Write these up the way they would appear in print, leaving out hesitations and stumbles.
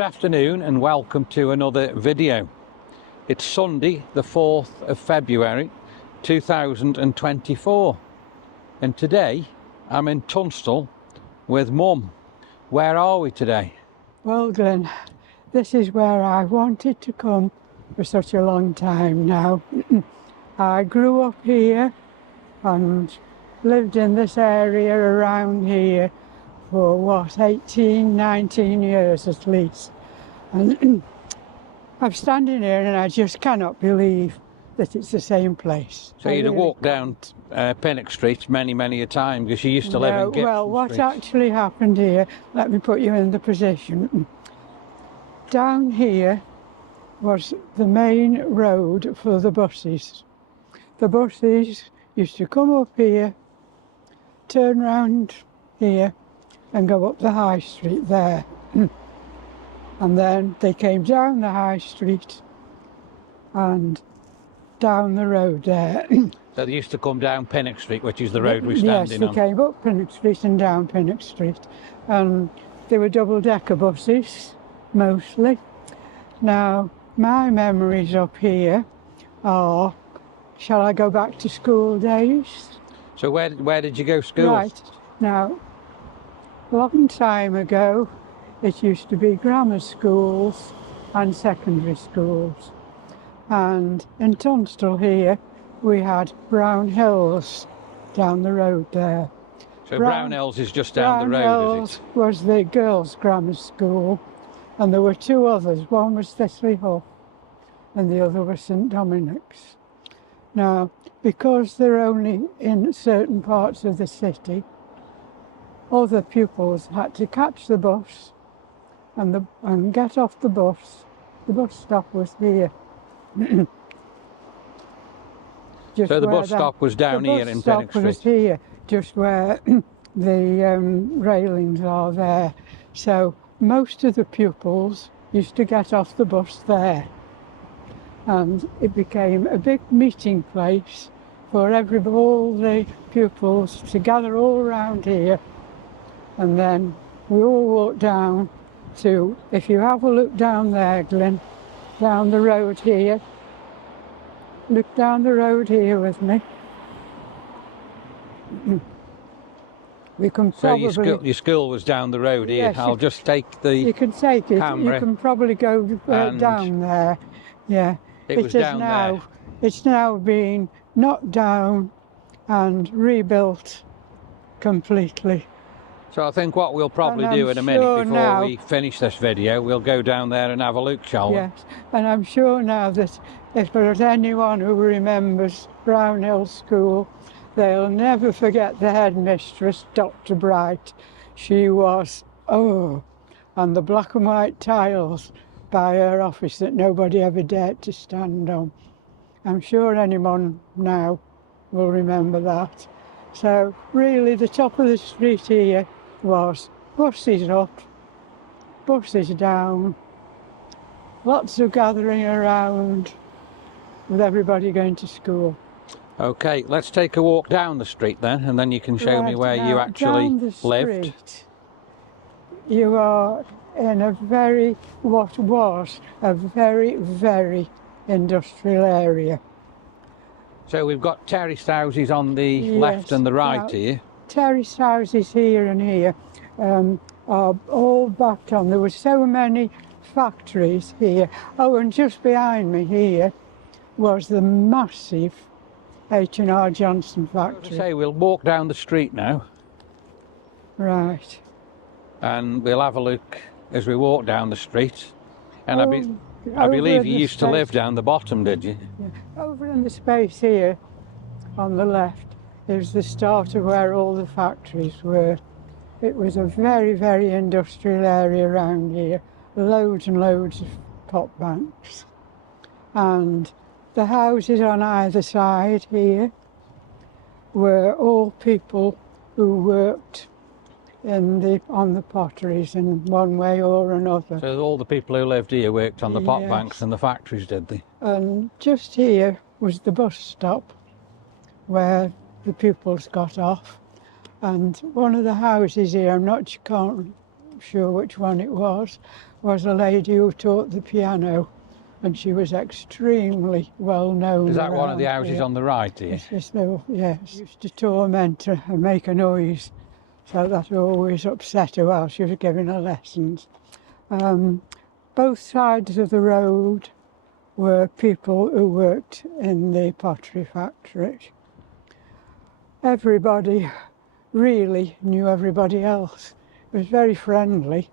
Good afternoon and welcome to another video. It's Sunday the 4th of February 2024 and today I'm in Tunstall with Mum. Where are we today? Well, Glenn, this is where I wanted to come for such a long time now. I grew up here and lived in this area around here for what, 18, 19 years at least. And I'm standing here and I just cannot believe that it's the same place. So you'd have walked down Pinnock Street many a time because you used to live in Gibson Street. Well, what actually happened here, let me put you in the position. Down here was the main road for the buses. The buses used to come up here, turn round here and go up the high street there. And then they came down the high street and down the road there. So they used to come down Pinnock Street, which is the road we're standing on. Yes, they came up Pinnock Street and down Pinnock Street. And they were double-decker buses, mostly. Now, my memories up here are, shall I go back to school days? So where did you go to school? Right, now, a long time ago, it used to be grammar schools and secondary schools. And in Tunstall here, we had Brown Hills down the road there. So Brown Hills is just down the road, Brown is it? Hills was the girls' grammar school, and there were two others. One was Thistley Huff, and the other was St Dominic's. Now, because they're only in certain parts of the city, other pupils had to catch the bus and get off the bus. The bus stop was here. So the bus stop was down here in Pinnock Street? The bus stop was here, just where the railings are there. So most of the pupils used to get off the bus there. And it became a big meeting place for all the pupils to gather all around here. And then we all walked down to, if you have a look down there, Glenn, down the road here. Look down the road here with me. We can probably... So your school was down the road here. Yes, I'll just take the You can take it. camera. You can probably go down there. Yeah. It was down there. It's now been knocked down and rebuilt completely. So I think what we'll probably do in a minute before we finish this video, we'll go down there and have a look, shall we? Yes, and I'm sure now that if there's anyone who remembers Brown Hill School, they'll never forget the headmistress, Dr. Bright. She was, and the black and white tiles by her office that nobody ever dared to stand on. I'm sure anyone now will remember that. So really the top of the street here was buses up, buses down, lots of gathering around with everybody going to school. Okay, let's take a walk down the street then, and then you can show me where you actually lived. You are in what was a very industrial area. So we've got terraced houses on the left and the right here. Terraced houses here and here are all backed on. There were so many factories here. Oh, and just behind me here was the massive H&R Johnson factory. As I say, we'll walk down the street now. Right. And we'll have a look as we walk down the street. And I believe you used to live down the bottom, did you? Yeah. Over in the space here on the left is the start of where all the factories were. It was a very industrial area around here. Loads and loads of pot banks. And the houses on either side here were all people who worked on the potteries in one way or another. So all the people who lived here worked on the pot banks and the factories, did they? And just here was the bus stop where the pupils got off. And one of the houses here, you can't not sure which one it was a lady who taught the piano, and she was extremely well known. Is that one of the around houses here. on the right here? It's this little, yes. Used to torment her and make a noise, so that always upset her while she was giving her lessons. Both sides of the road were people who worked in the pottery factory. Everybody really knew everybody else. It was very friendly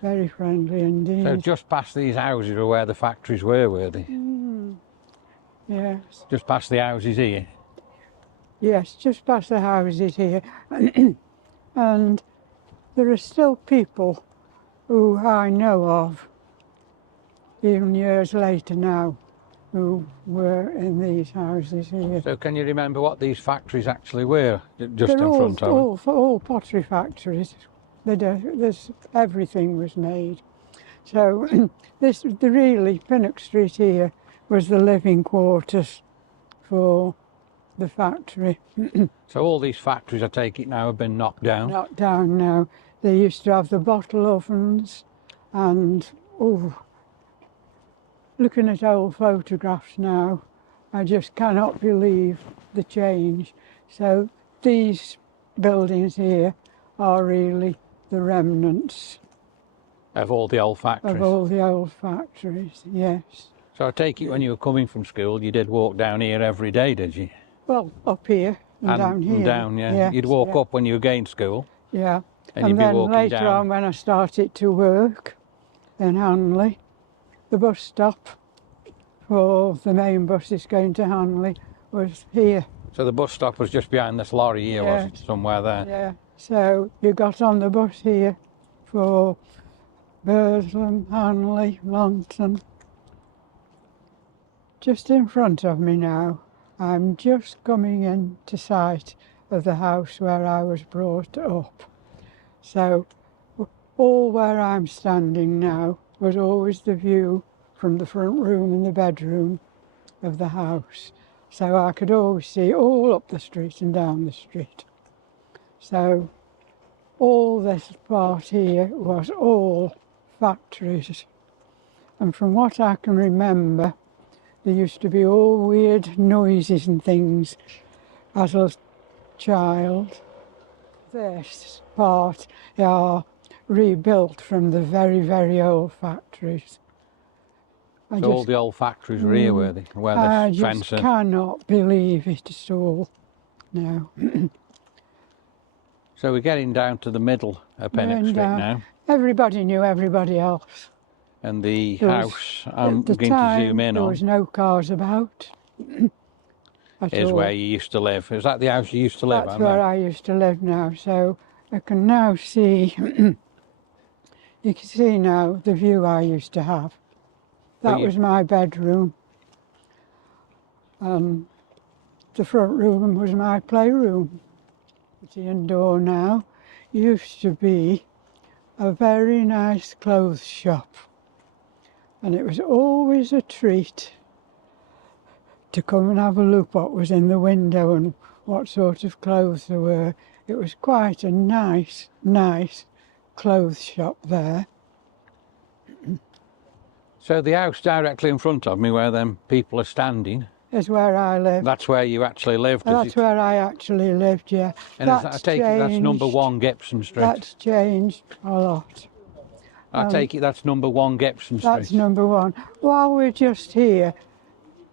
indeed. So just past these houses were where the factories were they? Yes. Just past the houses here? Yes, just past the houses here. And there are still people who I know of, even years later now, who were in these houses here. So can you remember what these factories actually were, just in front of it? All pottery factories. Everything was made. So really, Pinnock Street here was the living quarters for the factory. So all these factories, I take it now, have been knocked down? Knocked down now. They used to have the bottle ovens and, looking at old photographs now, I just cannot believe the change. So these buildings here are really the remnants Of all the old factories? of all the old factories, yes. So I take it when you were coming from school, you did walk down here every day, did you? Well, up here and down here. And down, yeah. Yes, You'd walk yeah. up when you were going to school? Yeah. And you'd be then walking later down. on, when I started to work in Hanley, the bus stop for the main buses going to Hanley was here. So the bus stop was just behind this lorry here, was Yes. it? Somewhere there? Yeah. So you got on the bus here for Burslem, Hanley, Longton. Just in front of me now, I'm just coming into sight of the house where I was brought up. So all where I'm standing now was always the view from the front room and the bedroom of the house. So I could always see all up the street and down the street. So all this part here was all factories. And from what I can remember, there used to be all weird noises and things as a child. This part are rebuilt from the very, very old factories. So all the old factories were here, were they? Where I the just fences. cannot believe it at all now. So we're getting down to the middle of Pinnock Street now. Everybody knew everybody else. And the There was- house I'm At the going to time, zoom in there on was no cars about. At is all. where you used to live. Is that the house you used to live That's at? where I used to live now. So I can now see, you can see now the view I used to have. That was my bedroom. The front room was my playroom. The indoor now used to be a very nice clothes shop. And it was always a treat to come and have a look what was in the window and what sort of clothes there were. It was quite a nice clothes shop there. So the house directly in front of me where them people are standing, Is where I lived. that's where you actually lived, is That's it? where I actually lived, yeah. And I take it that's number 1 Gibson Street. That's changed a lot. I take it that's number 1 Gibson Street. That's number 1. While we're just here,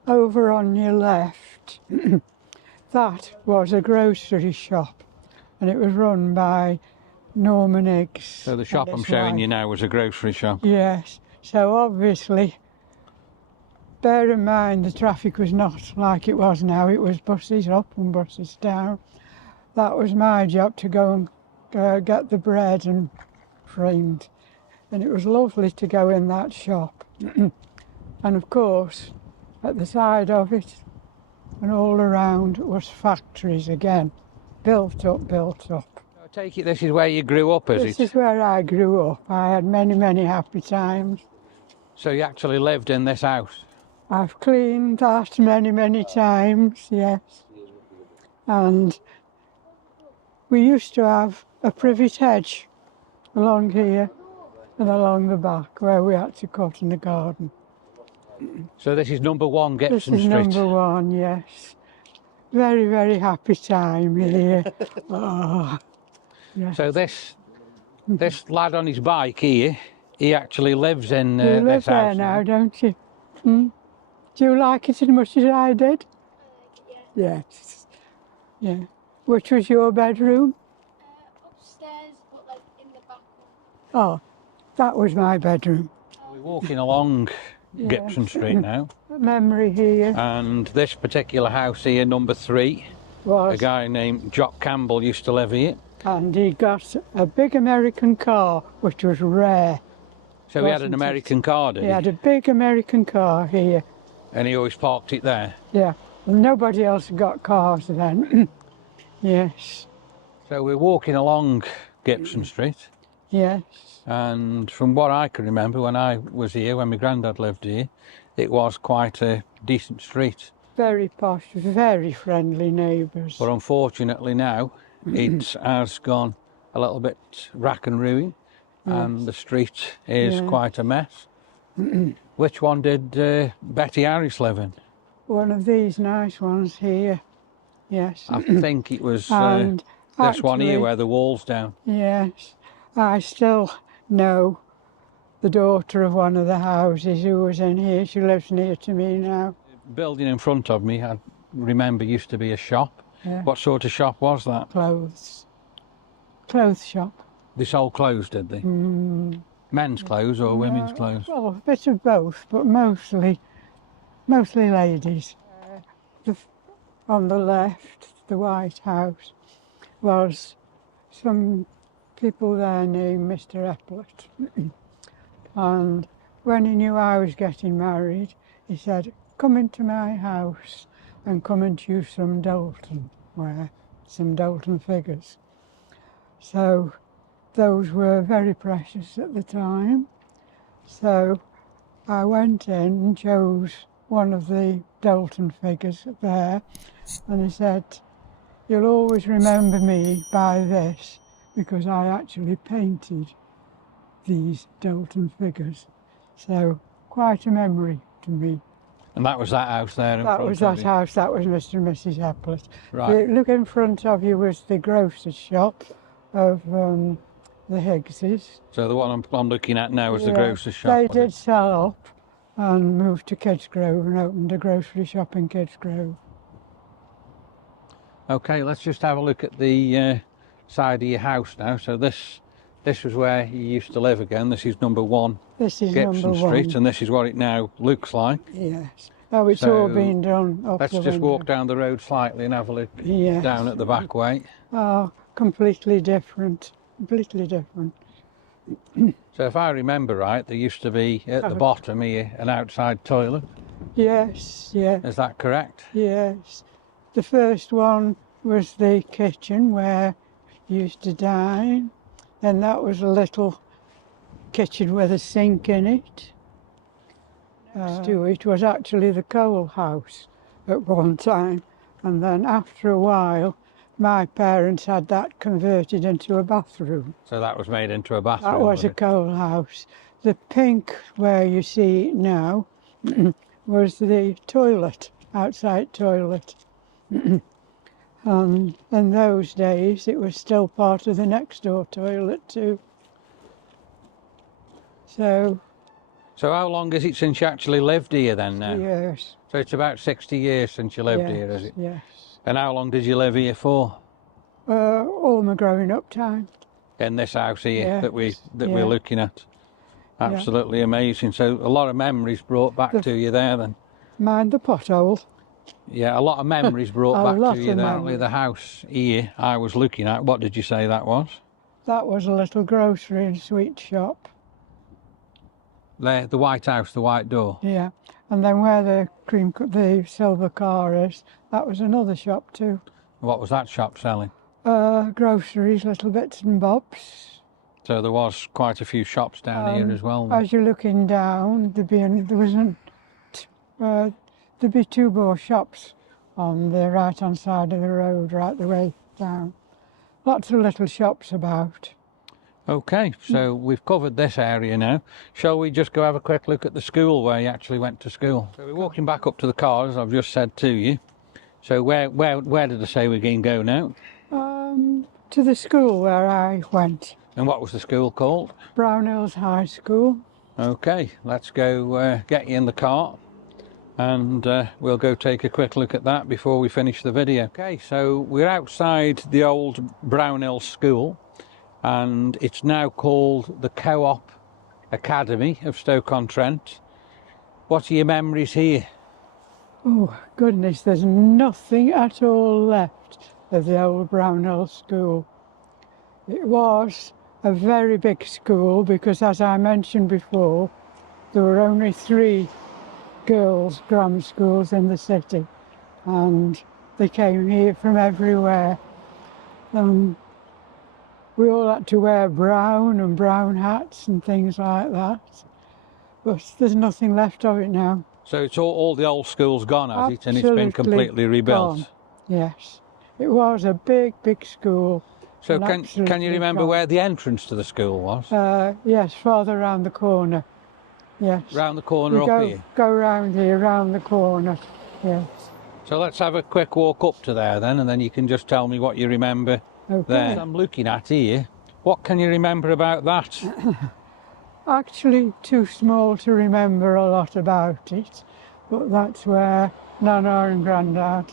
over on your left, that was a grocery shop, and it was run by Norman Higgs. So the shop I'm showing you now was a grocery shop. Yes, so obviously, bear in mind the traffic was not like it was now. It was buses up and buses down. That was my job, to go and get the bread and framed. And it was lovely to go in that shop. And of course, at the side of it and all around was factories again, built up. I take it this is where you grew up, is This it? is where I grew up. I had many happy times. So you actually lived in this house? I've cleaned that many times, yes. And we used to have a privet hedge along here and along the back where we had to cut in the garden. So this is number 1 This Gibson is Street. number 1, yes. Very, very happy time here. Oh, yes. So this lad on his bike here, he actually lives in You live this there house now, don't you? Hmm? Do you like it as much as I did? Yes. Yeah. Which was your bedroom? Upstairs, but like in the back one. Oh, that was my bedroom. We're walking along Gibson Street now, A memory here and this particular house here, number 3, a was, guy named Jock Campbell used to live here. and he got a big American car, which was rare. So he had an Wasn't it? American car, did He had a big American car here. And he always parked it there. Yeah, and nobody else got cars then. Yes, So we're walking along Gibson Street, yes. and from what I can remember when I was here, when my granddad lived here, it was quite a decent street. Very posh, very friendly neighbours. But unfortunately now, it has gone a little bit rack and ruin, and the street is quite a mess. Which one did Betty Harris live in? One of these nice ones here. Yes. I think it was And this one here actually, where the wall's down. yes, I still know the daughter of one of the houses who was in here. She lives near to me now. The building in front of me, I remember, used to be a shop. Yeah. What sort of shop was that? Clothes. Clothes shop. They sold clothes, did they? Men's clothes or women's clothes? Well, a bit of both, but mostly ladies. On the left, the White House, was some people there named Mr. Epplet. And when he knew I was getting married, he said, come into my house and come and choose some Doulton ware, some Doulton figures. So those were very precious at the time. So I went in and chose one of the Doulton figures there, and he said, you'll always remember me by this because I actually painted these Doulton figures. So quite a memory to me. And that was that house there in That front was of that you? house, that was Mr. and Mrs. Epplet. Right. Look in front of you was the grocer's shop of the Higgses. So the one I'm looking at now is the Yeah, grocer's shop. They was it? did sell up and moved to Kidsgrove and opened a grocery shop in Kidsgrove. Okay, let's just have a look at the side of your house now. So this was where you used to live again. This is number 1 This is Gibson number Street, 1. and this is what it now looks like. Yes. Oh, it's So, all been done up Let's the just window. walk down the road slightly and have a look Yes. down at the back way. Oh, completely different. Completely different. So if I remember right, there used to be at the bottom here an outside toilet. Yes, yes, Is that correct? yes. The first one was the kitchen where you used to dine. Then that was a little kitchen with a sink in it. Next to it was actually the coal house at one time. And then after a while, my parents had that converted into a bathroom. So that was made into a bathroom. That was a it? coal house. The pink where you see it now was the toilet, outside toilet. And in those days, it was still part of the next door toilet too. So, So how long is it since you actually lived here then now? years. So it's about 60 years since you lived Yes, here, is it? yes. And how long did you live here for? All my growing up time. In this house here that we're yeah. looking at. Absolutely amazing. So a lot of memories brought back to you there then. Mind the pothole. Yeah, a lot of memories brought A back lot to you of there. memories. The house here I was looking at, what did you say that was? That was a little grocery and sweet shop. There, the white house, the white door. Yeah. And then where the silver car is, that was another shop too. What was that shop selling? Groceries, little bits and bobs. So there was quite a few shops down here as well. Then. As you're looking down, there'd be 2 more shops on the right-hand side of the road, right the way down. Lots of little shops about. Okay, so we've covered this area now. Shall we just go have a quick look at the school where you actually went to school? So we're walking back up to the car, as I've just said to you. So where did I say we can go now? To the school where I went. And what was the school called? Brownhills High School. Okay, let's go get you in the car and we'll go take a quick look at that before we finish the video. Okay, so we're outside the old Brownhill School and it's now called the Co-op Academy of Stoke-on-Trent. What are your memories here? Oh goodness, there's nothing at all left of the old Brownhill School. It was a very big school because, as I mentioned before, there were only 3 girls' grammar schools in the city and they came here from everywhere. We all had to wear brown hats and things like that, but there's nothing left of it now. So it's all the old school's gone, has it? And it's been completely rebuilt? Gone. Yes. It was a big school. So can you remember where the entrance to the school was? Yes, farther round the corner. Yes. Round the corner up here? Go round here, round the corner. Yes. So let's have a quick walk up to there then, and then you can just tell me what you remember there. I'm looking at here. What can you remember about that? Actually too small to remember a lot about it, but that's where Nana and Grandad,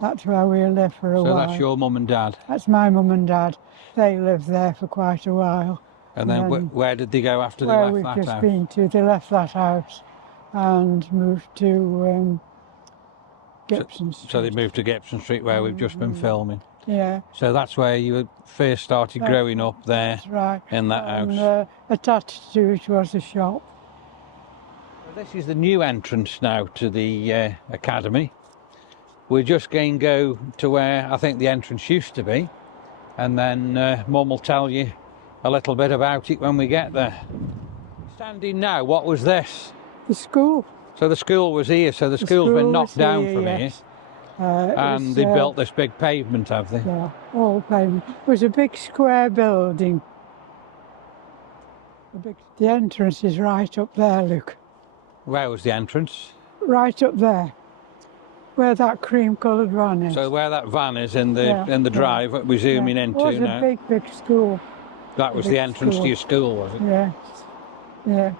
that's where we lived for a while. So that's your mum and dad? That's my mum and dad. They lived there for quite a while. And then where did they go after they left that house? Where we've just been to. They left that house and moved to Gibson Street. So they moved to Gibson Street where we've just been filming? Yeah. So that's where you first started growing up there? That's right. In that house? Attached to it was a shop. Well, this is the new entrance now to the academy. We're just going to go to where I think the entrance used to be, and then Mum will tell you a little bit about it when we get there. Standing now, what was this? The school. So the school was here, so the school's been knocked down from here. And they built this big pavement, have they? Yeah, all pavement. It was a big square building. The entrance is right up there, look. Where was the entrance? Right up there, where that cream-coloured van is. So where that van is in the drive that we're zooming into now. It was a big school. That was the entrance to your school, was it? Yes, yeah.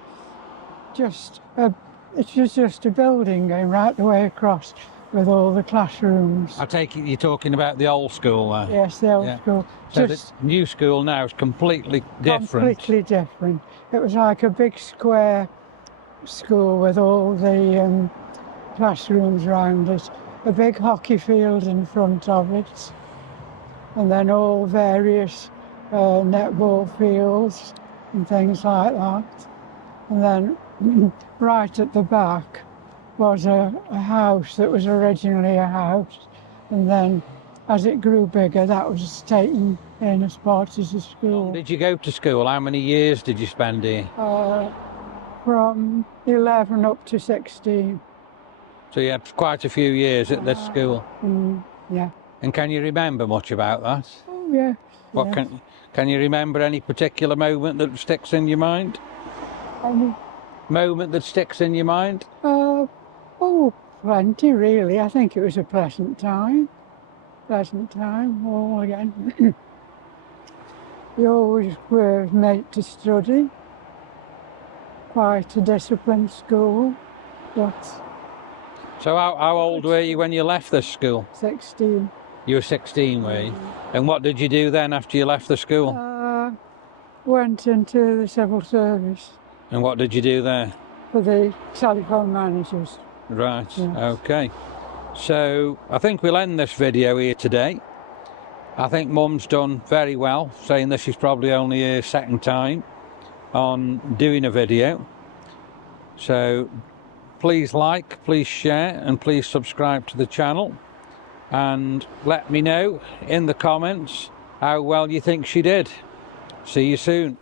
It was just a building going right the way across with all the classrooms. I take it you're talking about the old school there? Yes, the old school. So the new school now is completely different? Completely different. It was like a big square school with all the classrooms around it, a big hockey field in front of it, and then all various netball fields and things like that. And then right at the back was a house that was originally a house, and then as it grew bigger that was taken in as part of the school. Did you go to school? How many years did you spend here? From 11 up to 16. So you had quite a few years at this school? Yeah. And can you remember much about that? Oh yeah. Can you remember any particular moment that sticks in your mind? Any moment that sticks in your mind? Oh, plenty really. I think it was a pleasant time. Pleasant time, all again. We always were made to study. Quite a disciplined school, but... So how old were you when you left this school? 16. You were 16, were you? And what did you do then after you left the school? Went into the civil service. And what did you do there? For the telephone managers. Right, yes. Okay. So I think we'll end this video here today. I think Mum's done very well, saying this is probably only her second time on doing a video. So please like, please share, and please subscribe to the channel. And let me know in the comments how well you think she did. See you soon.